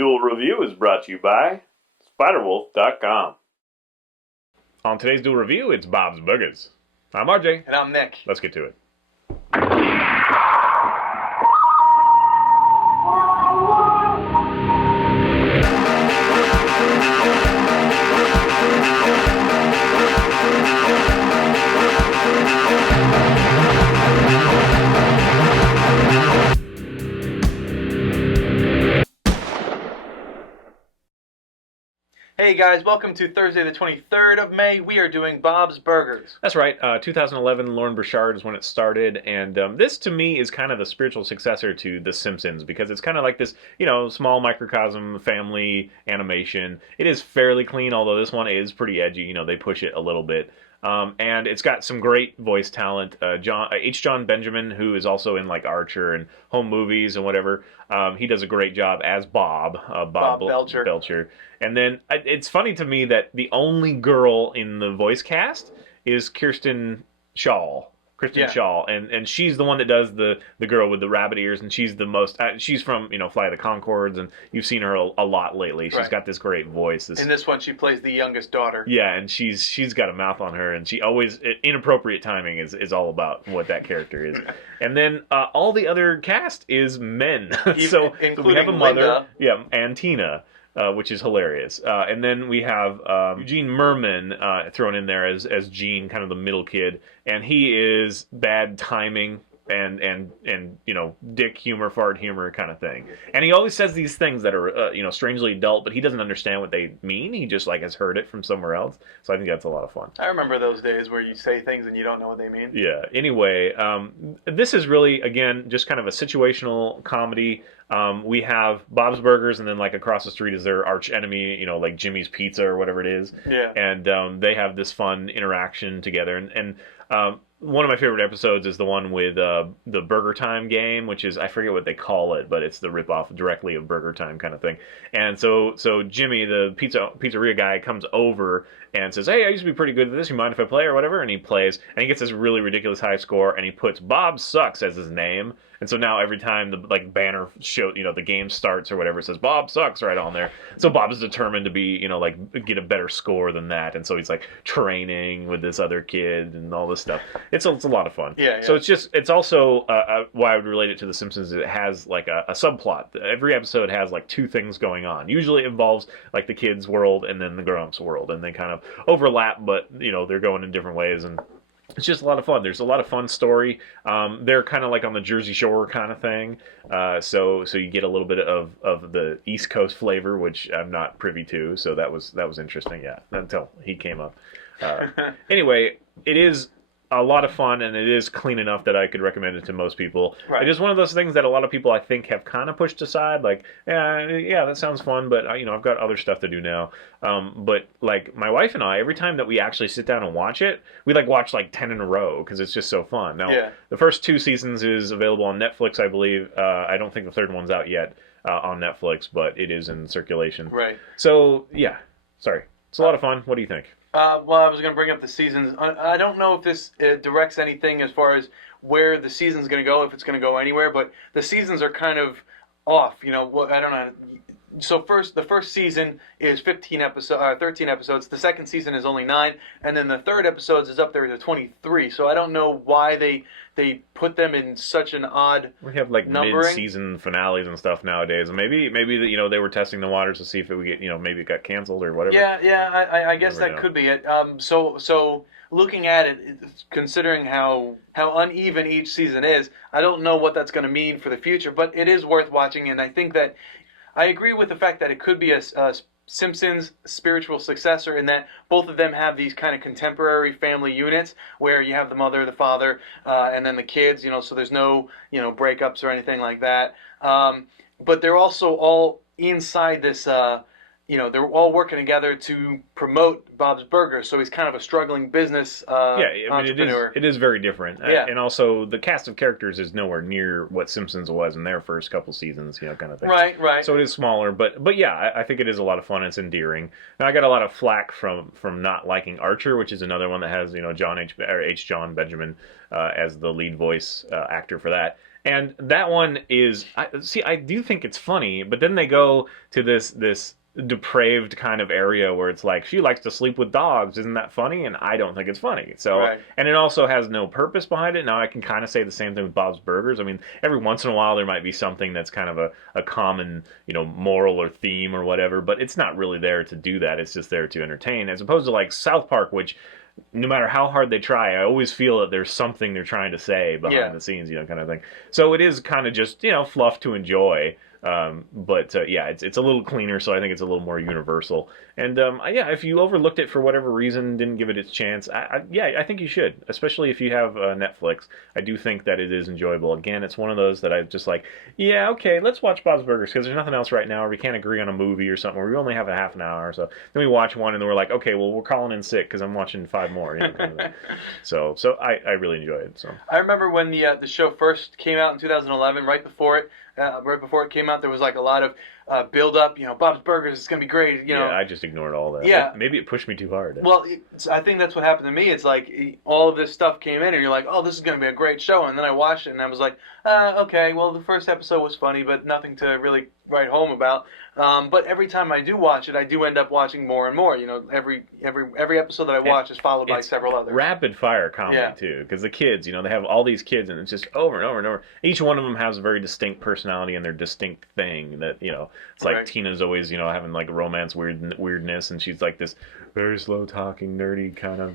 Duel Review is brought to you by SpiderWolf.com. On today's Duel Review, it's Bob's Burgers. I'm RJ. And I'm Nick. Let's get to it. Hey guys, welcome to Thursday the 23rd of May. We are doing Bob's Burgers. That's right. 2011, Lauren Bouchard is when it started, and this to me is kind of the spiritual successor to The Simpsons because it's kind of like this, small microcosm family animation. It is fairly clean, although this one is pretty edgy. They push it a little bit. And it's got some great voice talent. John Benjamin, who is also in like Archer and home movies and whatever, he does a great job as Bob Belcher. And then it's funny to me that the only girl in the voice cast is Kristen Shaw, and she's the one that does the girl with the rabbit ears, and she's the most. She's from Fly the Conchords, and you've seen her a lot lately. She's got this great voice. In this one, she plays the youngest daughter. Yeah, and she's got a mouth on her, and she always inappropriate timing is all about what that character is. And then all the other cast is men, so we have a mother, Linda. and Tina. Which is hilarious. And then we have Eugene Merman thrown in there as Gene, kind of the middle kid, and he is bad timing and dick humor, fart humor kind of thing. And he always says these things that are strangely adult, but he doesn't understand what they mean. He just has heard it from somewhere else. So I think that's a lot of fun. I remember those days where you say things and you don't know what they mean. Yeah. Anyway, this is really, again, just kind of a situational comedy. We have Bob's Burgers, and then across the street is their arch enemy, like Jimmy's Pizza or whatever it is. Yeah. And they have this fun interaction together. And one of my favorite episodes is the one with the Burger Time game, which is, I forget what they call it, but it's the ripoff directly of Burger Time kind of thing. And so Jimmy, the pizzeria guy, comes over and says, "Hey, I used to be pretty good at this. You mind if I play or whatever?" And he plays, and he gets this really ridiculous high score, and he puts Bob Sucks as his name. And so now every time the banner show, the game starts or whatever, it says Bob Sucks right on there. So Bob is determined to be, get a better score than that. And so he's training with this other kid and all this stuff. It's a lot of fun. Yeah. So it's also why I would relate it to The Simpsons. It has a subplot. Every episode has two things going on. Usually it involves the kids' world and then the grown-ups' world, and they kind of overlap, but they're going in different ways, and it's just a lot of fun. There's a lot of fun story. They're kind of on the Jersey Shore kind of thing. So you get a little bit of the East Coast flavor, which I'm not privy to. So that was interesting. Yeah, until he came up. Anyway, it is a lot of fun, and it is clean enough that I could recommend it to most people. Right. It is one of those things that a lot of people, I think, have kind of pushed aside. Yeah, that sounds fun, but I've got other stuff to do now. But my wife and I, every time that we actually sit down and watch it, we watch 10 in a row because it's just so fun. Now, The first 2 seasons is available on Netflix, I believe. I don't think the third one's out yet on Netflix, but it is in circulation. Right. So yeah, sorry, it's a lot of fun. What do you think? Well, I was going to bring up the seasons. I don't know if this directs anything as far as where the season's going to go, if it's going to go anywhere, but the seasons are kind of off. I don't know. So the first season is 13 episodes. The second season is only 9, and then the third episode is up there to 23. So I don't know why they put them in such an odd We have mid-season finales and stuff nowadays, and maybe they were testing the waters to see if it would get maybe it got canceled or whatever. Yeah. I guess that could be it. So looking at it, considering how uneven each season is, I don't know what that's going to mean for the future, but it is worth watching, and I think that I agree with the fact that it could be a Simpsons spiritual successor in that both of them have these kind of contemporary family units where you have the mother, the father, and then the kids, so there's no, breakups or anything like that. But they're also all inside this they're all working together to promote Bob's Burgers. So he's kind of a struggling business entrepreneur. It is very different. Yeah. And also, the cast of characters is nowhere near what Simpsons was in their first couple seasons, kind of thing. Right. So it is smaller, but yeah, I think it is a lot of fun. It's endearing. Now, I got a lot of flack from not liking Archer, which is another one that has John Benjamin as the lead voice actor for that. And that one is, I do think it's funny, but then they go to this depraved kind of area where it's like she likes to sleep with dogs. Isn't that funny? And I don't think it's funny. So, Right. and it also has no purpose behind it. Now I can kind of say the same thing with Bob's Burgers. I mean, every once in a while there might be something that's kind of a common, moral or theme or whatever, but it's not really there to do that. It's just there to entertain, as opposed to like South Park, which no matter how hard they try, I always feel that there's something they're trying to say behind the scenes, kind of thing. So it is kind of just, fluff to enjoy. But yeah, it's a little cleaner, so I think it's a little more universal. And yeah, if you overlooked it for whatever reason, didn't give it its chance, I think you should, especially if you have Netflix. I do think that it is enjoyable. Again, it's one of those that I just like, yeah, okay, let's watch Bob's Burgers because there's nothing else right now, or we can't agree on a movie or something, or we only have a half an hour or so. Then we watch one, and then we're like, okay, well, we're calling in sick because I'm watching 5 more. Kind of thing. So I really enjoy it. So I remember when the show first came out in 2011. Right before it came out, there was like a lot of build up. Bob's Burgers is gonna be great. Yeah, I just ignored all that. Yeah. Maybe it pushed me too hard. Well, I think that's what happened to me. It's like all of this stuff came in, and you're like, oh, this is gonna be a great show. And then I watched it, and I was like, okay, well, the first episode was funny, but nothing to really write home about. But every time I do watch it, I do end up watching more and more. Every episode that I watch is followed by several others. Rapid fire comedy too, because the kids, they have all these kids, and it's just over and over and over. Each one of them has a very distinct personality and their distinct thing. That it's like Tina's always having like romance weirdness, and she's like this very slow talking, nerdy kind of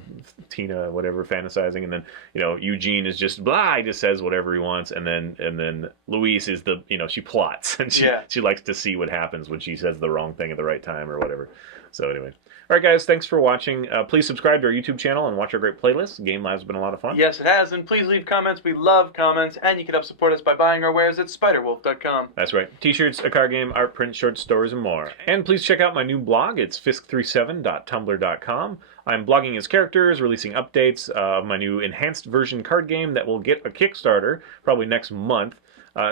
Tina, whatever, fantasizing, and then Eugene is just blah, he just says whatever he wants, and then Louise is the she plots and she likes to see what happens when she says the wrong thing at the right time or whatever. So anyway. All right, guys, thanks for watching. Please subscribe to our YouTube channel and watch our great playlists. Game Lab's been a lot of fun. Yes, it has, and please leave comments. We love comments, and you can help support us by buying our wares at spiderwolf.com. That's right. T-shirts, a card game, art print, short stories, and more. And please check out my new blog. It's fisk37.tumblr.com. I'm blogging as characters, releasing updates of my new enhanced version card game that will get a Kickstarter probably next month.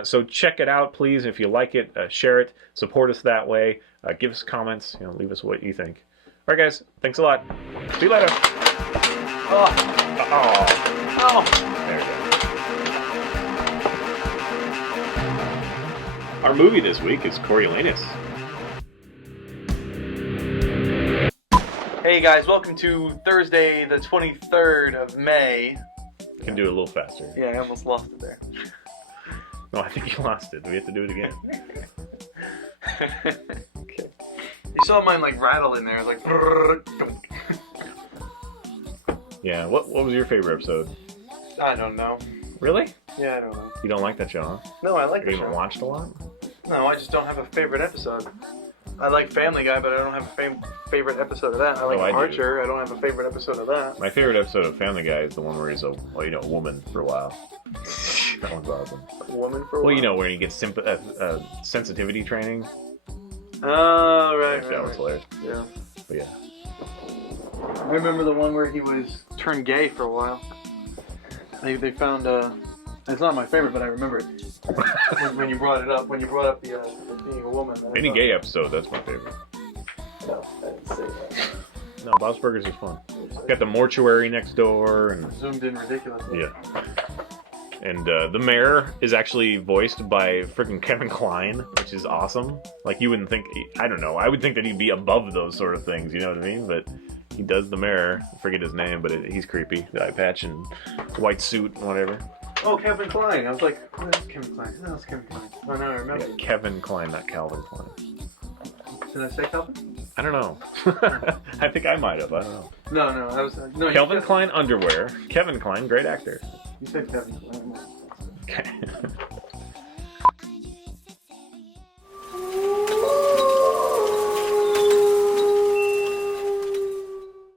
So check it out, please. If you like it, share it, support us that way. Give us comments, leave us what you think. All right, guys, thanks a lot. See you later. Oh. There we go. Our movie this week is Coriolanus. Hey, guys, welcome to Thursday, the 23rd of May. Can do it a little faster. Yeah, I almost lost it there. No, I think you lost it. Do we have to do it again? Okay. You saw mine like rattle in there, like. Yeah. What was your favorite episode? I don't know. Really? Yeah, I don't know. You don't like that show, huh? No, I like the You show. haven't watched a lot? No, I just don't have a favorite episode. I like Family Guy, but I don't have a favorite episode of that. I like Archer. I don't have a favorite episode of that. My favorite episode of Family Guy is the one where he's a woman for a while. That one's awesome. A woman for a while? Well, where he gets sensitivity training. Oh, right. That was hilarious. Yeah. But yeah. I remember the one where he was turned gay for a while. They found it's not my favorite, but I remember it when you brought it up. When you brought up the being a woman. Any gay episode, that's my favorite. No, I didn't say that. No, Bob's Burgers is fun. Got the mortuary next door and zoomed in ridiculously. Yeah. And the mayor is actually voiced by freaking Kevin Kline, which is awesome. Like, you wouldn't think, I don't know, I would think that he'd be above those sort of things, you know what I mean? But he does the mayor. I forget his name, but he's creepy. The eye patch and white suit and whatever. Oh, Kevin Kline. I was like, oh, that's Kevin Kline. No, that's Kevin Kline. Oh, no, I remember. Yeah, Kevin Kline, not Calvin Klein. Did I say Calvin? I don't know. I think I might have. I don't know. No, I was... No, Calvin Klein underwear. Kevin Kline, great actor. You said Kevin Kline. Okay.